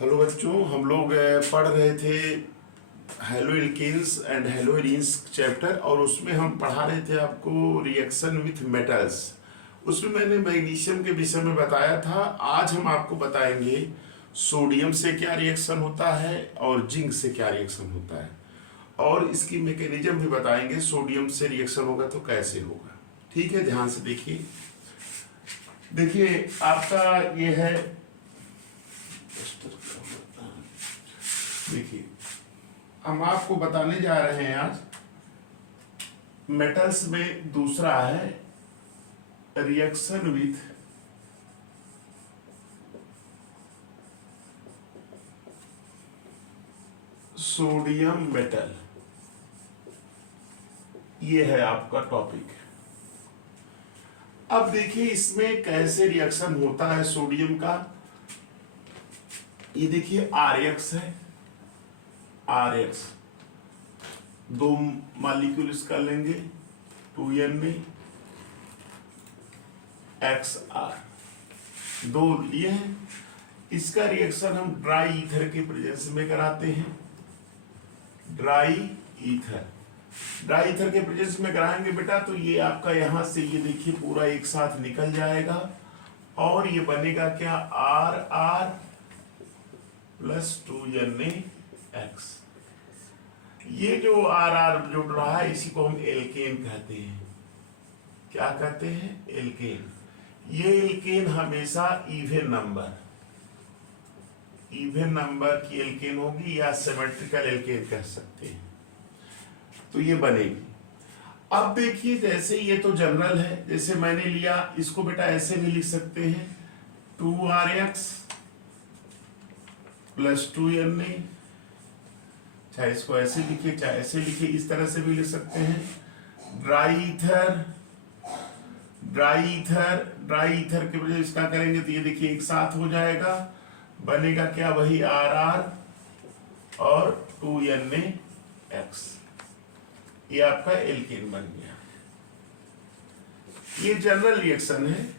Hello बच्चों, हम लोग पढ़ रहे थे haloalkanes and haloarenes chapter, और उसमें हम पढ़ा रहे थे आपको रिएक्शन विथ मेटल्स। उसमें मैंने मैग्नीशियम के विषय में बताया था। आज हम आपको बताएंगे सोडियम से क्या रिएक्शन होता है और जिंक से क्या रिएक्शन होता है, और इसकी मैकेनिज्म भी बताएंगे। सोडियम से रिएक्शन होगा तो कैसे होगा। ठीक है, ध्यान से देखिए। देखिए आपका ये है, देखिए हम आपको बताने जा रहे हैं आज मेटल्स में दूसरा है रिएक्शन विथ सोडियम मेटल। ये है आपका टॉपिक। अब देखिए इसमें कैसे रिएक्शन होता है सोडियम का। ये देखिए RX है, RX दो मॉलिक्यूल इसका लेंगे 2N में, XR दो लिए हैं। इसका रिएक्शन हम ड्राई ईथर के प्रेजेंस में कराते हैं। ड्राई ईथर के प्रेजेंस में कराएंगे बेटा, तो ये आपका यहां से ये देखिए पूरा एक साथ निकल जाएगा, और ये बनेगा क्या, RR प्लस 2NaX। ये जो RR जुड़ रहा है इसी को हम एल्केन कहते हैं। क्या कहते हैं? एल्केन। ये एल्केन हमेशा इवन नंबर की एल्केन होगी, या सिमेट्रिकल एल्केन कह सकते हैं। तो ये बनेगी। अब देखिए जैसे ये तो जनरल है, जैसे मैंने लिया इसको बेटा ऐसे भी लिख सकते हैं 2RX प्लस 2Na, चाहे इसको ऐसे लिखे चाहे ऐसे लिखे, इस तरह से भी लिख सकते हैं। ड्राई ईथर के वजह इसका करेंगे तो ये देखिए एक साथ हो जाएगा, बनेगा क्या, वही RR और 2NaX। ये आपका एल्केन बन गया। ये जनरल रिएक्शन है।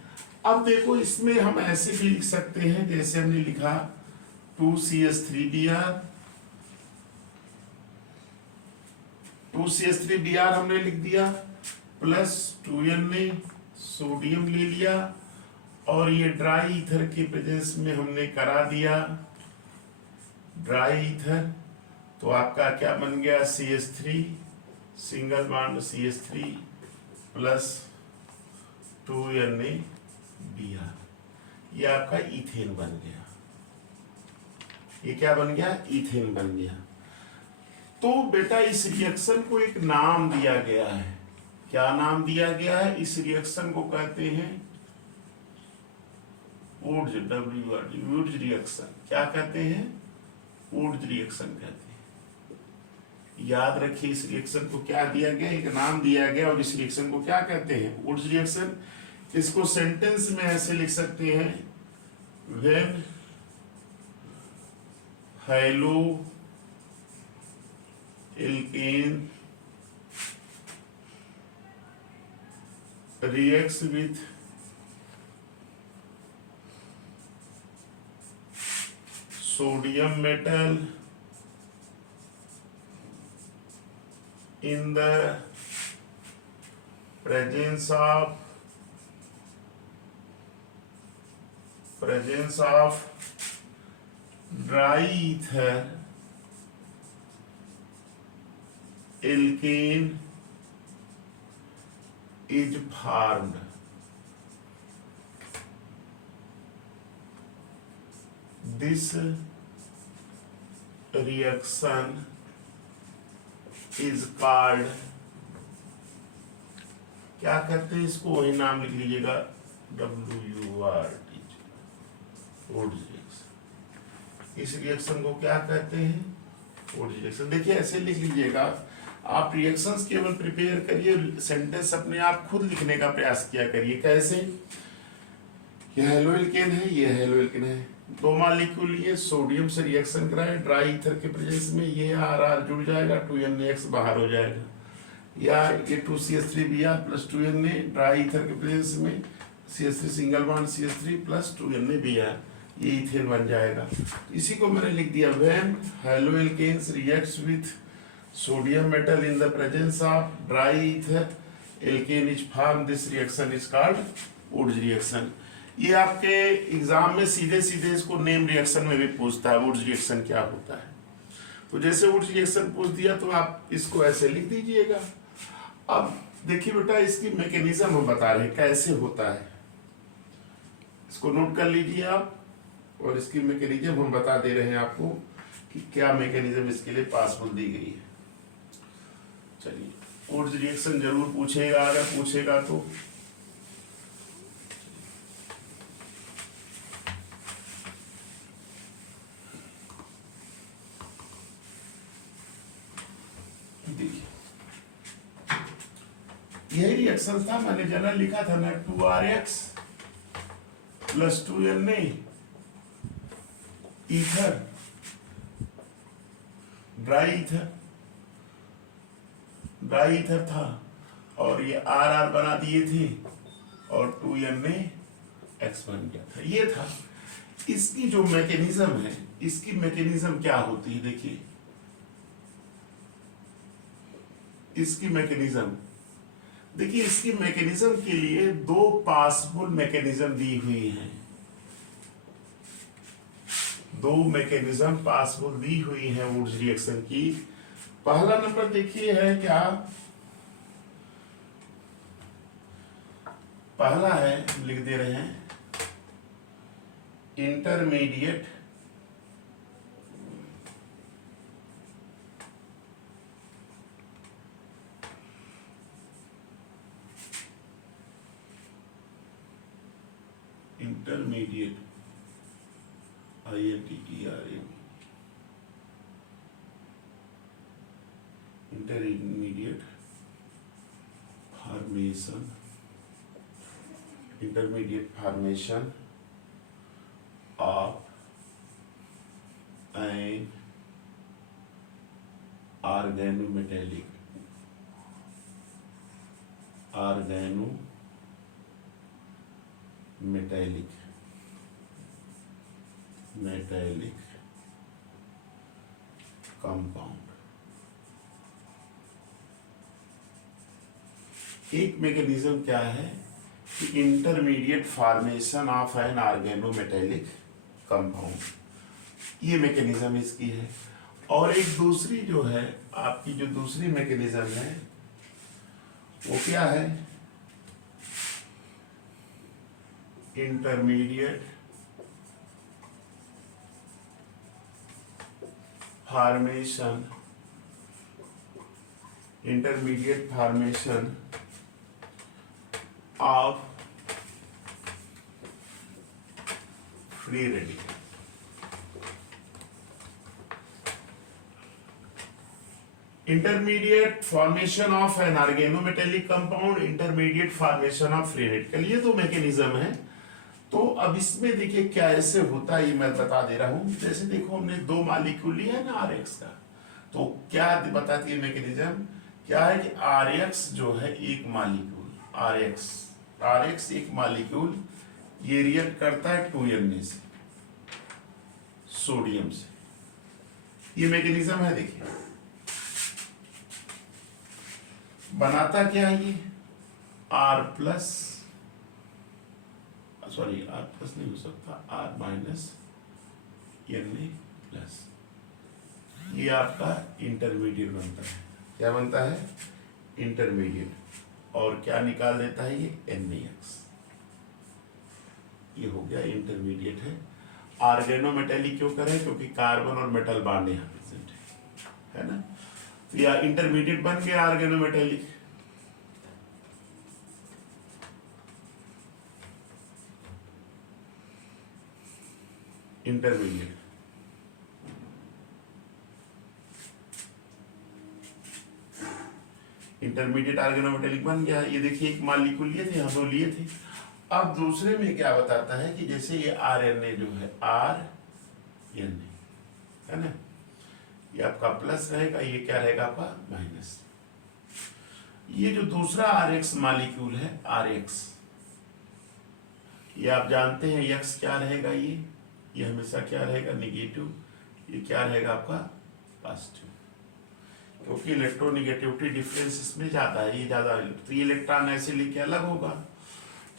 अब देखो इसमें हम ऐसे भी लिख सकते हैं, जैसे हमने लिखा 2CH3Br हमने लिख दिया, प्लस 2Na सोडियम ले लिया, और ये ड्राई ईथर के प्रेजेंस में हमने करा दिया ड्राई ईथर। तो आपका क्या बन गया, CH3 single bond CH3 plus 2NaBr। ये आपका इथेन बन गया। ये क्या बन गया, इथेन बन गया। तो बेटा इस रिएक्शन को एक नाम दिया गया है। क्या नाम दिया गया है? इस रिएक्शन को कहते हैं वुड्स, वुड्स रिएक्शन। क्या कहते हैं? वुड्स रिएक्शन कहते हैं। याद रखिए इस रिएक्शन को क्या दिया गया, एक नाम दिया गया, और इस रिएक्शन को क्या कहते हैं, वुड्स रिएक्शन। इसको सेंटेंस में ऐसे लिख सकते हैं, when halo alkane reacts with sodium metal in the presence of dry ether, alkane is formed. This reaction is called, क्या कहते हैं इसको, वही नाम लिख लीजिएगा, WURD, वुड्स रिएक्शन। इस रिएक्शन को क्या कहते हैं, वुड्स रिएक्शन। देखिए ऐसे लिख लीजिएगा। आप रिएक्शंस केवल प्रिपेयर करिए, सेंटेंस अपने आप खुद लिखने का प्रयास किया करिए। कैसे? ये हेलो एल्केन है, ये हेलो एल्केन है, दो मॉलिक्यूल लिए सोडियम से रिएक्शन कराए ड्राई ईथर के प्रेजेंस में, ये RR जुड़ जाएगा, 2NaX बाहर हो जाएगा, या ये 2CH3Br plus 2Na dry ether के प्रेजेंस में CH3 single bond CH3 plus 2NaBr, ये इथेन बन जाएगा। इसी को मैंने लिख दिया, when haloalkanes reacts with sodium metal in the presence of dry ether alkane is form, this reaction is called Wurtz reaction. ये आपके एग्जाम में सीधे सीधे इसको नेम रिएक्शन में भी पूछता है, वुड्स रिएक्शन क्या होता है। तो जैसे वुड्स रिएक्शन पूछ दिया तो आप इसको ऐसे लिख दीजिएगा। अब देखिए बेटा, इसकी मैकेनिज्म हम बता रहे हैं कैसे होता है, इसको नोट कर लीजिए आप, और इसकी मैकेनिज्म हम बता दे रहे हैं आपको कि क्या मैकेनिज्म इसके लिए पॉसिबल दी गई है। चलिए, वुड्स रिएक्शन जरूर पूछेगा, अगर पूछेगा तो यही रिएक्शन था, मैंने जनरल लिखा था ना, 2RX plus 2Na ether, dry ether था, और ये RR बना दिए थे, और 2Na X बन गया था। ये था इसकी जो मैकेनिज्म है। इसकी मैकेनिज्म क्या होती है, देखिए इसकी मैकेनिज्म, देखिए इसकी मैकेनिज्म के लिए दो पॉसिबल मैकेनिज्म दी हुई हैं, दो मैकेनिज्म पॉसिबल दी हुई हैं वुड्स रिएक्शन की। पहला नंबर देखिए है क्या, पहला है, लिख दे रहे हैं, intermediate intermediate formation of an organometallic compound. एक मैकेनिज्म क्या है कि intermediate formation of an organometallic compound, ये मैकेनिज्म इसकी है। और एक दूसरी जो है आपकी, जो दूसरी मैकेनिज्म है वो क्या है, intermediate formation of free radical. Intermediate formation of an organometallic compound, intermediate formation of free radical, ये दो मैकेनिज्म है। तो अब इसमें देखिए क्या ऐसे होता है, ये मैं बता दे रहा हूं। जैसे देखो हमने दो मॉलिक्यूल लिया है ना RX का, तो क्या बताती है मैकेनिज्म, क्या है कि RX जो है एक मॉलिक्यूल, RX एक मॉलिक्यूल, ये रिएक्ट करता है 2Na से, सोडियम से, ये मैकेनिज्म है। देखिए बनाता क्या है ये, R प्लस नहीं हो सकता, R माइनस Na प्लस, ये आपका इंटरमीडिएट बनता है। क्या बनता है, इंटरमीडिएट, और क्या निकाल देता है ये, NaX, ये हो गया इंटरमीडिएट है। ऑर्गेनोमेटेलिक क्यों करें, क्योंकि कार्बन और मेटल बॉन्ड यहाँ प्रेजेंट है ना, तो यह इंटरमीडिएट बन गया ऑर्गेनोमेटेलिक। इंटरमीडिएट ऑर्गेनोमेटेलिक बन गया। ये देखिए एक मॉलिक्यूल लिए थे, हम दो लिए थे। अब दूसरे में क्या बताता है कि जैसे ये RNA जो है, RNA है ना, ये आपका प्लस रहेगा, ये क्या रहेगा आपका माइनस। ये जो दूसरा RX मॉलिक्यूल है, RX, ये आप जानते हैं X क्या रहेगा, ये ये हमेशा क्या रहेगा, निगेटिव, ये क्या रहेगा आपका पॉजिटिव, क्योंकि इलेक्ट्रोनिगेटिविटी डिफरेंस इसमें ज़्यादा है, ये ज़्यादा, तो ये इलेक्ट्रॉन ऐसे लेके अलग होगा।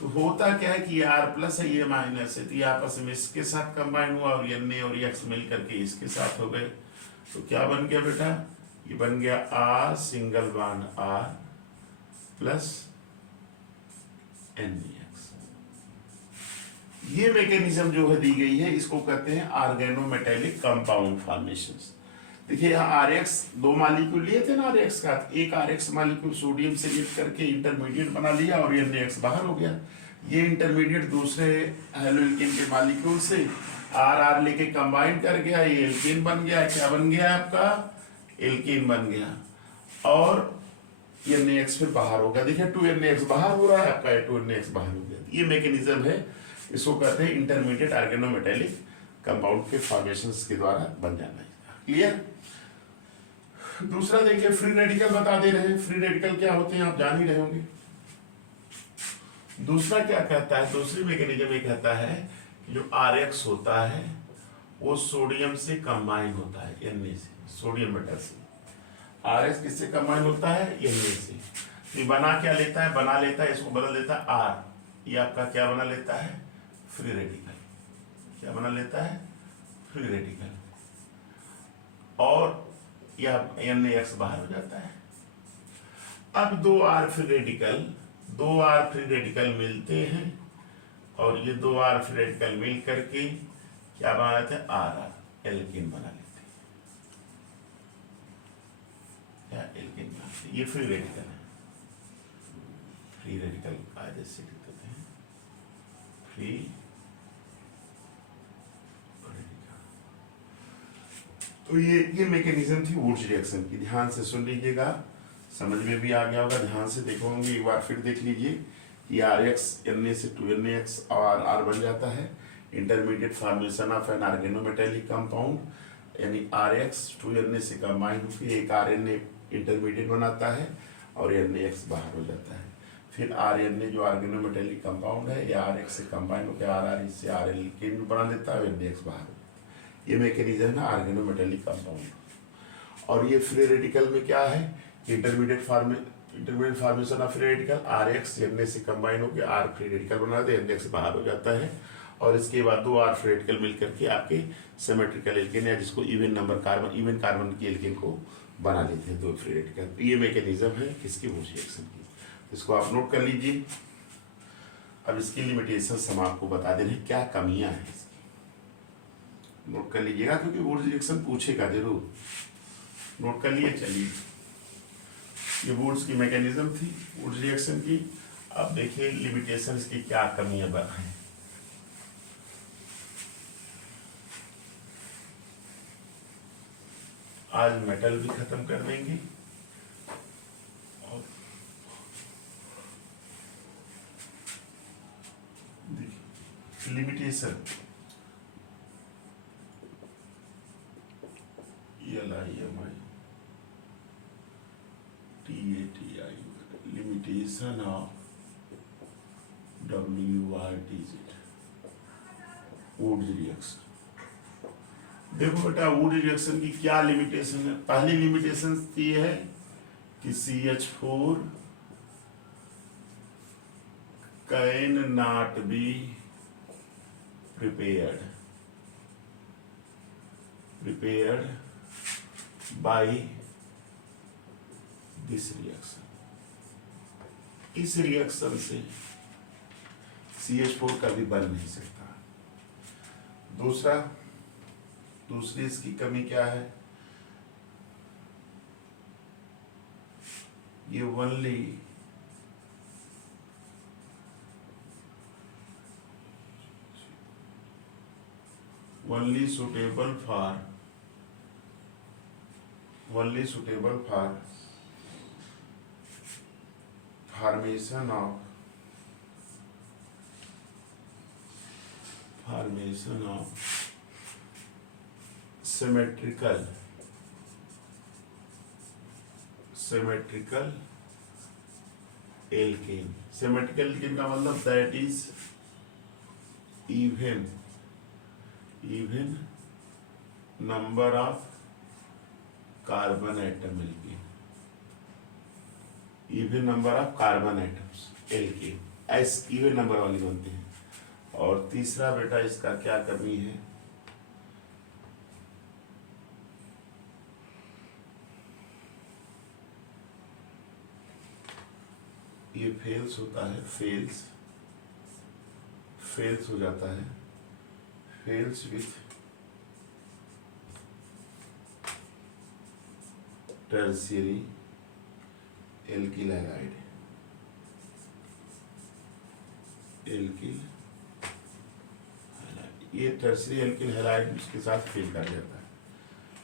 तो होता क्या है कि ये R प्लस है, ये माइनस है, तो ये आपस में इसके साथ कंबाइन हुआ और Na और X मिल करके इसके साथ हो गए। तो क्या बन गया बेटा, ये बन गया R single bond R plus NaX। ये मैकेनिज्म जो है दी गई है, इसको कहते हैं ऑर्गेनोमेटेलिक कंपाउंड फॉर्मेशंस। देखिए यहाँ RX दो मॉलिक्यूल लिए थे ना RX का, एक RX मॉलिक्यूल सोडियम से लिख करके इंटरमीडिएट बना लिया और ये NaX बाहर हो गया। ये इंटरमीडिएट दूसरे हेलोइल्केन के मॉलिक्यूल से RR लेके कंबाइन कर गया, ये एल्केन बन गया। क्या बन गया आपका, एल्केन बन गया। और ये NaX फिर बाहर हो गया। देखिए 2NaX बाहर हो रहा है आपका, 2NaX बाहर हो गया। ये मैकेनिज्म है, इसको कहते हैं इंटरमीडिएट ऑर्गेनोमेटेलिक कंपाउंड के फॉर्मेशंस के द्वारा बन जाना है। क्लियर। दूसरा देखिए फ्री रेडिकल बता दे रहे हैं। फ्री रेडिकल क्या होते हैं आप जान ही रहे होंगे। दूसरा क्या कहता है, दूसरी मैकेनिज्म ये कहता है कि जो RX होता है वो सोडियम से कंबाइन होता है Na से, सोडियम मेटल से। RX किससे कंबाइन होता है, Na से। ये बना क्या लेता है, बना लेता है, इसको बदल देता है R। ये आपका क्या बना लेता है, फ्री रेडिकल। क्या बना लेता है, फ्री रेडिकल। और यह NaX बाहर हो जाता है। अब दो R फ्री रेडिकल मिलते हैं और ये दो R फ्री रेडिकल मिल करके क्या बना लेते हैं, RR एल्केन बना लेते हैं। क्या एल्केन बनाते हैं, ये फ्री रेडिकल है। फ्री रेडिकल आज से लिख देते हैं, फ्री तो ये मैकेनिज्म थी वुड्स रिएक्शन की। ध्यान से सुन लीजिएगा, समझ में भी आ गया होगा। ध्यान से देखोगे, एक बार फिर देख लीजिए कि RX Na से 2NaX और R बन जाता है। Intermediate formation of an organometallic compound, यानी RX 2Na से कंबाइन होकर एक RNA इंटरमीडिएट बनाता है और NaX बाहर हो जाता है। फिर RNA जो ऑर्गेनोमेटेलिक कंपाउंड है, ये RX से कंबाइन होकर RR इससे RL बना देता है और NaX बाहर। ये मैकेनिज्म है ऑर्गेनोमेटेलिक कंपाउंड। और ये फ्री रेडिकल में क्या है, intermediate formation of free radical, RX Na से कंबाइन होकर R फ्री रेडिकल बना दे, NaX बाहर हो जाता है। और इसके बाद दो R फ्री रेडिकल मिलकर के आपके सिमेट्रिकल एल्केन या जिसको इवन कार्बन की एल्केन को बना लेते हैं, दो फ्री रेडिकल। ये मैकेनिज्म है किसकी, वुड्स रिएक्शन की। इसको आप नोट कर लीजिए। अब इसकी लिमिटेशंस हम आपको बता दे रहे हैं, क्या कमियां हैं इसकी, नोट कर लीजिएगा, क्योंकि वुड्स रिएक्शन पूछेगा जरूर। नोट कर लिए, चलिए। ये वुड्स की मैकेनिज्म थी, वुड्स रिएक्शन की। अब देखिए लिमिटेशंस की क्या कमियां हैं। आज मेटल भी खत्म कर देंगे और देखिए limitation LIMI TATI limitation of WRTZ Wurtz reaction. देखो बेटा वुड रिएक्शन की क्या लिमिटेशन है। पहली लिमिटेशन ये है कि CH4 can not B prepared by this reaction। इस रिएक्शन से CH4 कभी बन नहीं सकता। दूसरी इसकी कमी क्या है, ये only suitable for formation of symmetrical alkane। symmetrical alkane का मतलब that is even even number of carbon atom alkane, even number of carbon atoms alkane, एस इवन नंबर वाली बनते हैं। और तीसरा बेटा इसका क्या कमी है, ये फेल्स होता है, फेल्स हो जाता है, fails with tertiary alkyl halide, ये टर्शियरी एल्किल हैलाइड उसके साथ फेल कर जाता है।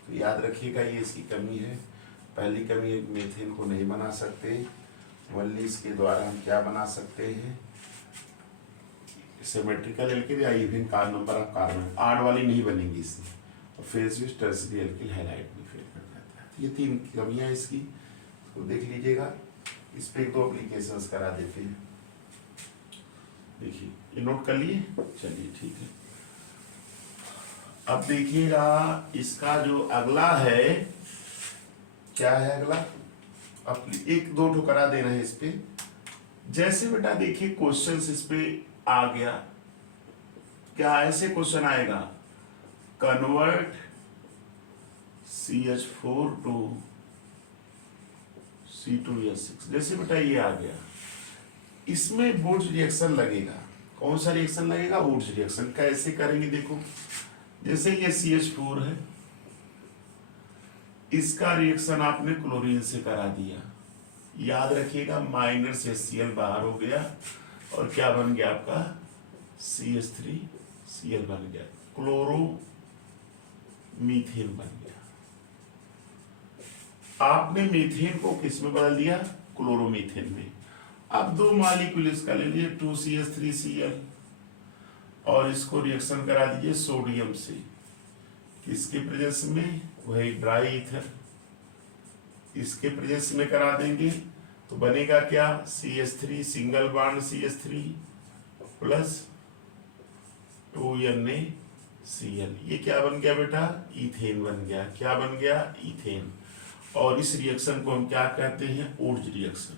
तो याद रखिएगा ये इसकी कमी है। पहली कमी है, मीथेन को नहीं बना सकते, वनली इसके द्वारा हम क्या बना सकते हैं, सिमेट्रिकल एल्किल या even car number of carbon, आड़ वाली नहीं बनेगी इसमें, और phase with tertiary alkyl halide में फेल कर जाता है। तो ये 3 कमियां इसकी, तो देख लीजिएगा। इस पे 2 एप्लीकेशंस करा देते हैं, देखिए ये नोट कर लिए, चलिए ठीक है। अब देखिएगा इसका जो अगला है, क्या है अगला, अब 1-2 ठो करा देना है इस पे। जैसे बेटा देखिए क्वेश्चन इस पे आ गया, क्या ऐसे क्वेश्चन आएगा, कन्वर्ट CH4 टू C2H6, जैसे बेटा ये आ गया, इसमें वुड्स रिएक्शन लगेगा। कौन सा रिएक्शन लगेगा, वुड्स रिएक्शन। कैसे करेंगे देखो, जैसे ये CH4 है, इसका रिएक्शन आपने क्लोरीन से करा दिया, याद रखिएगा माइनस HCl बाहर हो गया, और क्या बन गया आपका CH3Cl बन गया, क्लोरो मीथेन बन गया। आपने मीथेन को किस में बदल दिया, क्लोरोमीथेन में। अब 2 मॉलिक्यूल इसका ले लीजिए 2CH3Cl, और इसको रिएक्शन करा दीजिए सोडियम से, किसके प्रेजेंस में, वही ड्राई ईथर, इसके प्रेजेंस में करा देंगे, तो बनेगा क्या, CH3 single bond CH3 plus 2NaCl, ये क्या बन गया बेटा, इथेन बन गया। क्या बन गया, इथेन। और इस रिएक्शन को हम क्या कहते हैं, ओड्स रिएक्शन।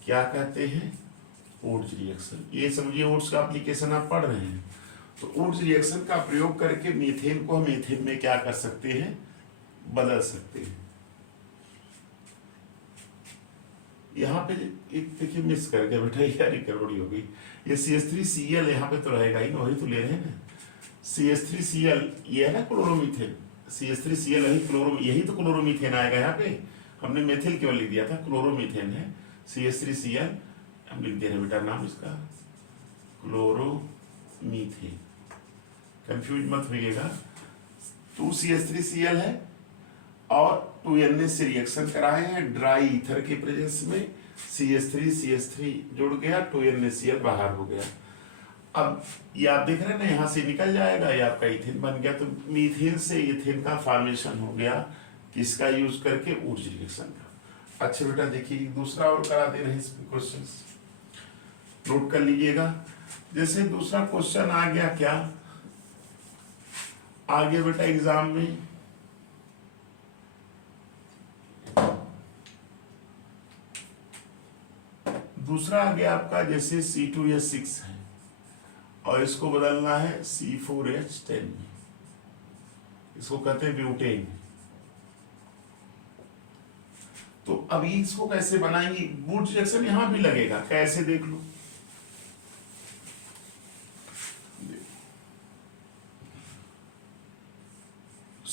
क्या कहते हैं, ओड्स रिएक्शन। ये समझिए ओड्स का एप्लीकेशन आप पढ़ रहे हैं, तो ओड्स रिएक्शन का प्रयोग करके मीथेन को हम ईथेन में क्या कर सकते हैं, बदल सकते हैं। यहाँ पे एक देखिए मिस कर गया बेटा, यार गड़बड़ी हो गई। ये CH3Cl यहाँ पे तो रहेगा ही ना, वही तो ले रहे हैं ना, CH3Cl ये है ना क्लोरोमीथेन, CH3Cl यही तो क्लोरोमीथेन आएगा। यहाँ पे हमने मेथिल केवल लिख दिया था, क्लोरोमीथेन है, CH3Cl हम लिख दे रहे हैं बेटा नाम इसका, क्लोरोमीथेन, कंफ्यूज मत होइएगा। 2CH3Cl है और 2Na से रिएक्शन कराए हैं ड्राई ईथर के प्रेजेंस में, CH3 जुड़ गया, 2NaCl बाहर हो गया। अब ये आप देख रहे हैं ना, यहाँ से निकल जाएगा, ये आपका इथेन बन गया। तो मीथेन से इथेन का फॉर्मेशन हो गया, किसका यूज करके, ऊर्ज रिएक्शन का। अच्छा बेटा देखिए दूसरा और करा दे रहे हैं इसमें क्वेश्चन, नोट कर लीजिएगा। जैसे दूसरा क्वेश्चन आ गया, क्या आ गया बेटा एग्जाम में, दूसरा आ गया आपका, जैसे C2H6 है और इसको बदलना है C4H10 में, इसको कहते हैं ब्यूटेन। तो अभी इसको कैसे बनाएंगे, वुड रिएक्शन यहां भी लगेगा, कैसे देख लो,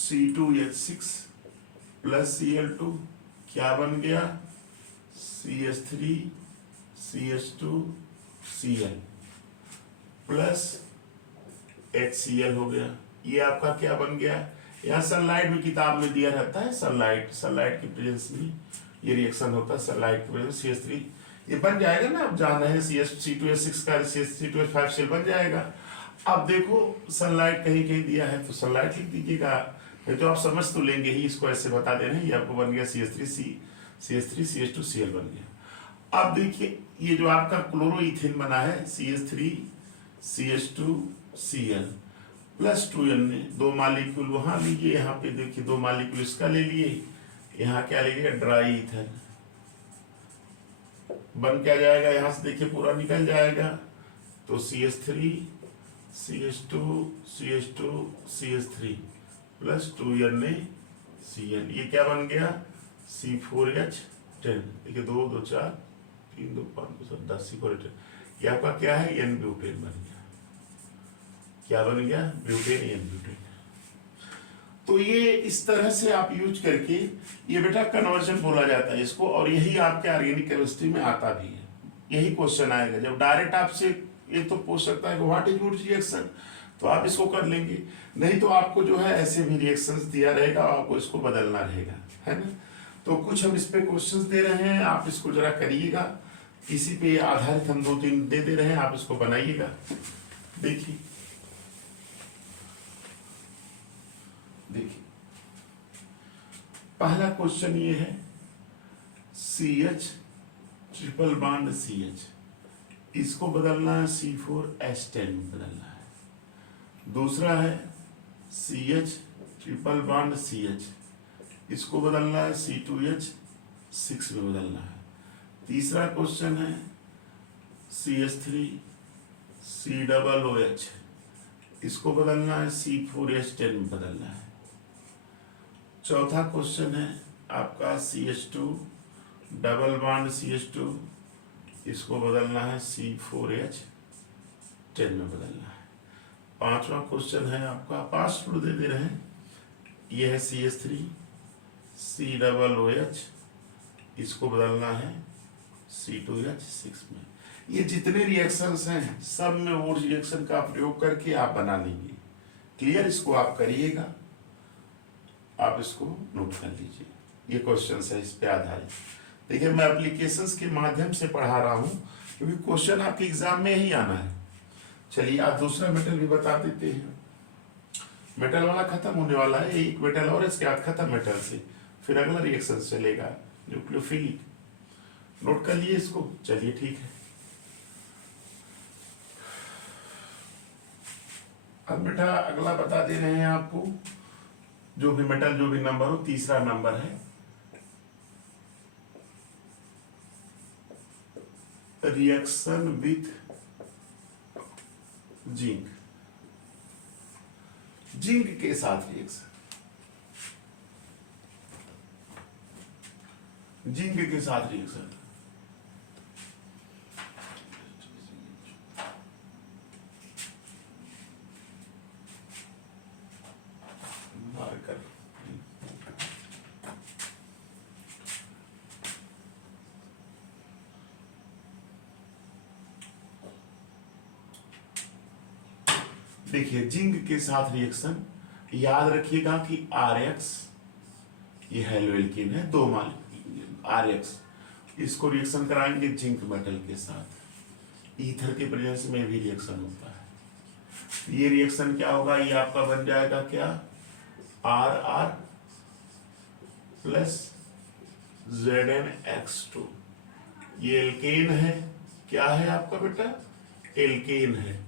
C2H6 प्लस Cl2 क्या बन गया, CH3 CH2Cl प्लस HCl हो गया। ये आपका क्या बन गया, यहाँ सनलाइट भी किताब में दिया रहता है, सनलाइट के प्रेजेंस में ये रिएक्शन होता है, सनलाइट के प्रेजेंस CH3 ये बन जाएगा ना, अब जान रहे हैं C2H6 का C2H5 बन जाएगा। अब देखो सनलाइट कहीं कहीं दिया है तो सनलाइट लिख दीजिएगा, नहीं तो आप समझ तो लेंगे ही, इसको ऐसे बता दे रहे हैं, ये आपको बन गया CH3 CH2Cl बन गया। अब देखिए ये जो आपका क्लोरोइथेन बना है CH3 CH2Cl प्लस 2n, दो मालिक्यूल वहां लीजिए, यहाँ पे देखिए दो मालिक्यूल इसका ले लिए, यहाँ क्या ले लिया, ड्राई ईथर। बन क्या जाएगा, यहाँ से देखिए पूरा निकल जाएगा, तो CH3 CH2 CH2 CH3 plus 2NaCl, ये क्या बन गया, C4H10। देखिए 2 2 4 3 2 5 2 7 10 C4H10, ये आपका क्या है, एन ब्यूटेन बन गया। क्या बन गया, ब्यूटेन, एन ब्यूटेन। तो ये इस तरह से आप यूज करके, ये बेटा कन्वर्जन बोला जाता है इसको, और यही आपके ऑर्गेनिक केमिस्ट्री में आता भी है। यही क्वेश्चन आएगा जब डायरेक्ट आपसे ये तो पूछ सकता है कि व्हाट इज वुड रिएक्शन, तो आप इसको कर लेंगे, नहीं तो आपको जो है ऐसे भी रिएक्शंस दिया रहेगा, आपको इसको बदलना रहेगा, है ना। तो कुछ हम इस पे क्वेश्चंस दे रहे हैं, आप इसको जरा करिएगा, इसी पे आधारित हम 2-3 दे रहे हैं, आप इसको बनाइएगा। देखिए पहला क्वेश्चन ये है, CH ट्रिपल बॉन्ड CH, इसको बदलना है C4H10 में बदलना है। दूसरा है CH ट्रिपल बॉन्ड CH, इसको बदलना है C2H6 में बदलना है। तीसरा क्वेश्चन है CH3 COOH, इसको बदलना है C4H10 में बदलना है। चौथा क्वेश्चन है आपका CH2 डबल बॉन्ड CH2, इसको बदलना है C4H10 में बदलना है। पांचवा क्वेश्चन है आपका, पांच दे रहे हैं, ये है CH3 COOH, इसको बदलना है C2H6 में। ये जितने रिएक्शंस हैं सब में वो रिएक्शन का प्रयोग करके आप बना लेंगे। क्लियर, इसको आप करिएगा, आप इसको नोट कर लीजिए, ये क्वेश्चन है इस पे आधारित। देखिए मैं एप्लीकेशंस के माध्यम से पढ़ा रहा हूँ, क्योंकि क्वेश्चन आपके एग्जाम में ही आना है। चलिए आप दूसरा मेटल भी बता देते हैं। मेटल वाला खत्म होने वाला है, एक मेटल और इसके बाद खत्म मेटल से, फिर अगला रिएक्शन चलेगा न्यूक्लियोफिलिक। नोट कर लिए इसको, चलिए ठीक है। अब बेटा अगला बता दे रहे हैं आपको, जो भी मेटल जो भी नंबर हो, तीसरा नंबर है रिएक्शन विथ जिंक, जिंक के साथ रिएक्शन, जिंक के साथ रिएक्शन। देखिए जिंक के साथ रिएक्शन, याद रखिएगा कि RX, ये हेलोएल्कीन है, दो माल RX, इसको रिएक्शन कराएंगे जिंक मेटल के साथ, ईथर के प्रेजेंस में भी रिएक्शन होता है। ये रिएक्शन क्या होगा, ये आपका बन जाएगा क्या, RR प्लस ZnX2, ये एल्केन है, क्या है आपका बेटा, एल्केन है,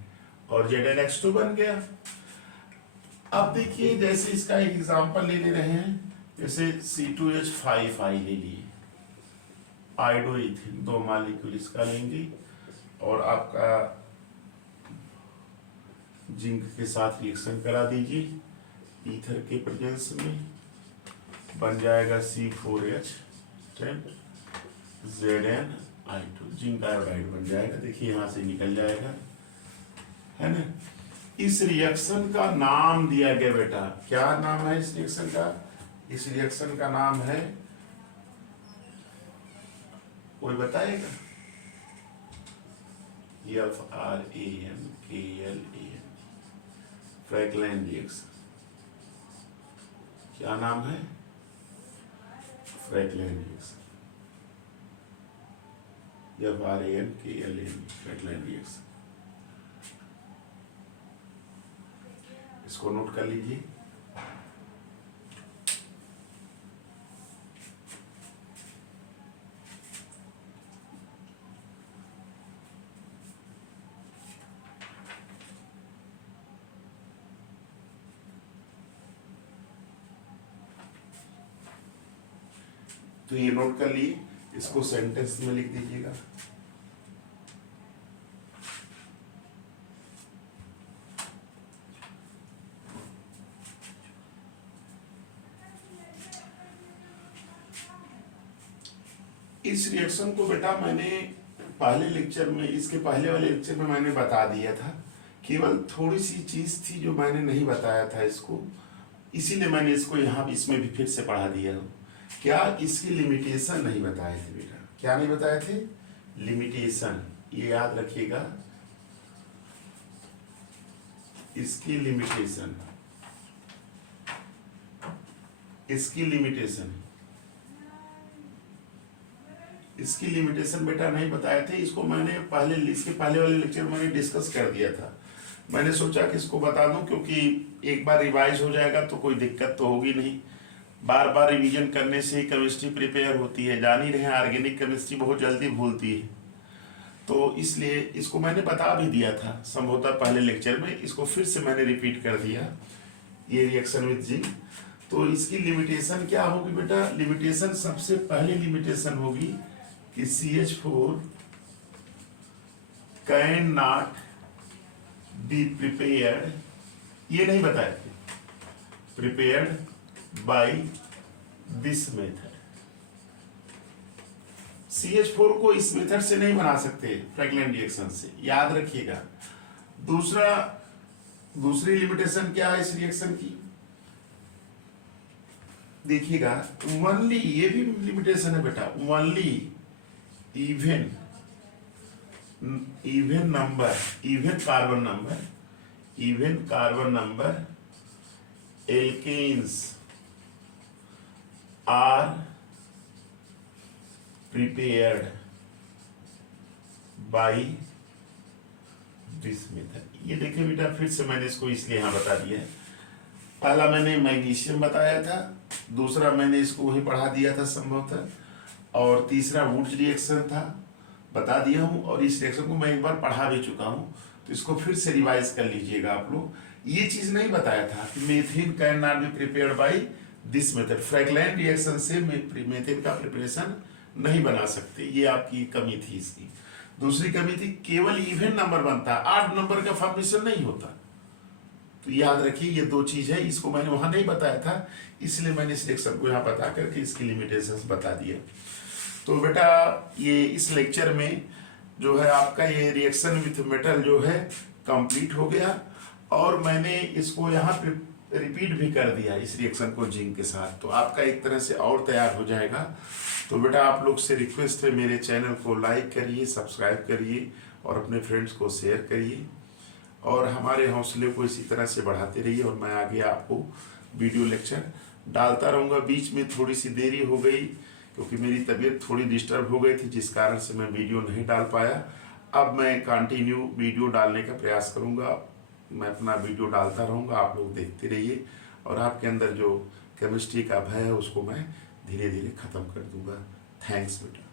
और ZnX2 बन गया। अब देखिए जैसे इसका एक एग्जांपल ले रहे हैं, जैसे C2H5 ले लिए, आइडोइथिन, दो मॉलिक्यूल इसका लेंगे, और आपका जिंक के साथ रिएक्शन करा दीजिए ईथर के प्रेजेंस में, बन जाएगा C4H10 ZnI2, जिंक आयोडाइड बन जाएगा। देखिए यहां से निकल जाएगा, है ना। इस रिएक्शन का नाम दिया गया बेटा, क्या नाम है इस रिएक्शन का, इस रिएक्शन का नाम है, कोई बताएगा, FRANKLAN, फ्रैंकलिन रिएक्शन, क्या नाम है, Franklin reaction, FRANKLAN, Franklin reaction. इसको नोट कर लीजिए। तो ये नोट कर लिए, इसको सेंटेंस में लिख दीजिएगा। इस रिएक्शन को बेटा मैंने पहले लेक्चर में, इसके पहले वाले लेक्चर में मैंने बता दिया था, केवल थोड़ी सी चीज थी जो मैंने नहीं बताया था इसको, इसीलिए मैंने इसको यहाँ इसमें भी फिर से पढ़ा दिया हूँ। क्या इसकी लिमिटेशन नहीं बताए थे बेटा? क्या नहीं बताए थे? लिमिटेशन, ये याद रखिएगा, इसकी लिमिटेशन, इसकी लिमिटेशन, इसकी लिमिटेशन बेटा नहीं बताए थे। इसको मैंने पहले, इसके पहले वाले लेक्चर में मैंने डिस्कस कर दिया था। मैंने सोचा कि इसको बता दूं, क्योंकि एक बार रिवाइज हो जाएगा तो कोई दिक्कत तो होगी नहीं। बार बार रिवीजन करने से ही केमिस्ट्री प्रिपेयर होती है, जान ही रहे हैं ऑर्गेनिक केमिस्ट्री बहुत जल्दी भूलती है, तो इसलिए इसको मैंने बता भी दिया था संभवतः पहले लेक्चर में। इसको फिर से मैंने रिपीट कर दिया, ये रिएक्शन विद जिंक। तो इसकी लिमिटेशन क्या होगी बेटा? लिमिटेशन, सबसे पहले लिमिटेशन होगी कि CH4 can not be prepared, ये नहीं बताए थे, prepared by this method. CH4 को इस मेथड से नहीं बना सकते फ्रैगनेंट रिएक्शन से, याद रखिएगा। दूसरी लिमिटेशन क्या है इस रिएक्शन की? देखिएगा, ओनली, ये भी लिमिटेशन है बेटा, only even number, even carbon number alkanes are prepared by this method. ये देखिए बेटा, फिर से मैंने इसको इसलिए यहां बता दिया है। पहला मैंने मैग्नीशियम बताया था, दूसरा मैंने इसको वही पढ़ा दिया था संभवतः, और तीसरा वुड्स रिएक्शन था, बता दिया हूं, और इस रिएक्शन को मैं एक बार पढ़ा भी चुका हूं, तो इसको फिर से रिवाइज कर लीजिएगा आप लोग। ये चीज नहीं बताया था कि methane can not be prepared by this method, फ्रैगनेंट रिएक्शन से मेथेन का प्रिपरेशन नहीं बना सकते, ये आपकी कमी थी इसकी। दूसरी कमी थी, केवल इवन नंबर बनता, 8 नंबर का फॉर्मेशन नहीं होता। तो याद रखिए, ये दो चीज है, इसको मैंने वहां नहीं बताया था, इसलिए मैंने इस रिएक्शन को यहाँ बता करके इसकी लिमिटेशंस बता दिए। तो बेटा ये इस लेक्चर में जो है आपका ये रिएक्शन विथ मेटल जो है कंप्लीट हो गया, और मैंने इसको यहाँ पे रिपीट भी कर दिया इस रिएक्शन को जिंक के साथ, तो आपका एक तरह से और तैयार हो जाएगा। तो बेटा आप लोग से रिक्वेस्ट है, मेरे चैनल को लाइक करिए, सब्सक्राइब करिए, और अपने फ्रेंड्स को शेयर करिए, और हमारे हौसले को इसी तरह से बढ़ाते रहिए। और मैं आगे आपको वीडियो लेक्चर डालता रहूँगा। बीच में थोड़ी सी देरी हो गई क्योंकि मेरी तबीयत थोड़ी डिस्टर्ब हो गई थी, जिस कारण से मैं वीडियो नहीं डाल पाया। अब मैं कंटिन्यू वीडियो डालने का प्रयास करूँगा, मैं अपना वीडियो डालता रहूँगा, आप लोग देखते रहिए, और आपके अंदर जो केमिस्ट्री का भय है उसको मैं धीरे धीरे ख़त्म कर दूँगा। थैंक्स बेटा।